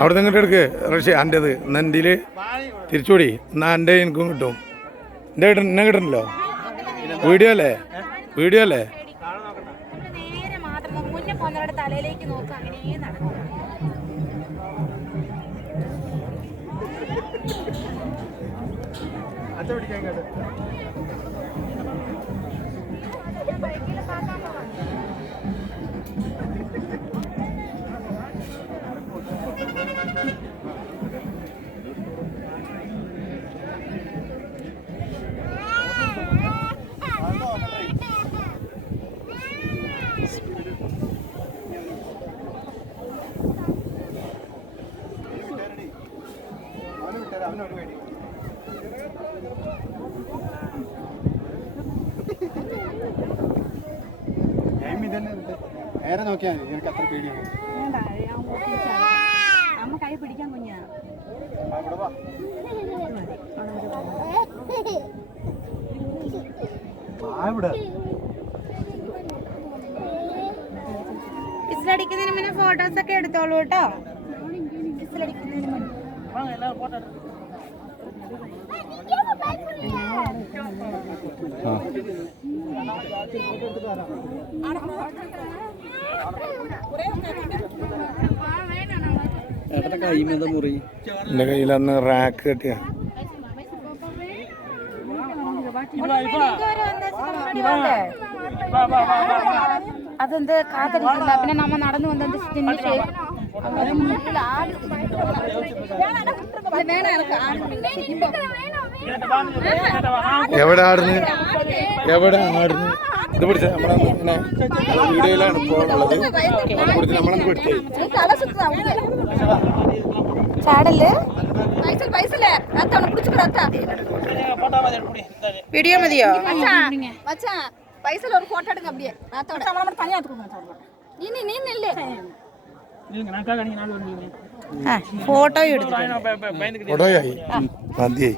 അവിടെ നിന്ന് ഇങ്ങോട്ട് എടുക്ക് റഷ്യ എൻ്റെത് നന്റിയിൽ തിരിച്ചുകൂടി എന്നാൽ എൻ്റെ എനിക്കും കിട്ടും എൻ്റെ എന്നെ കിട്ടണല്ലോ വീഡിയോ അല്ലേ തലയിലേക്ക് നോക്കുക അങ്ങനെ നടക്കും. നേരെ നോക്കിയാൽ മതി. നിനക്ക് അത്ര പേടിയാണ്. അമ്മ കൈ പിടിക്കാൻ കുഞ്ഞാ. വിസിലടിക്കുന്നതിന് മുന്നേ ഫോട്ടോസ് ഒക്കെ എടുത്തോളൂ കേട്ടോ. വിസിലടിക്കുന്നതിന് മുന്നേ എൻ്റെ കയ്യിലന്ന് റാക്ക് കെട്ടിയ അതെന്ത് കാത്തിരിക്കുന്ന പിന്നെ നമ്മ നടന്നു വന്നത് എവിടെ ആടുന്നു ഇത് പിടിച്ച നമ്മളെ വീഡിയോയിലാണ് ഇപ്പോൾ ഉള്ളത്. പിടിച്ച് നമ്മളൊന്ന് പിടിച്ചേ ചാടല് വീഡിയോ മതിയോ? பைசல் ஒரு போட்டோ எடுங்க அப்படியே நாத்தோட நம்ம தனியா எடுத்துக்கோங்க. நீ நில்லே ഫോട്ടോ എടുത്തു. ഫോട്ടോയായി മതിയായി.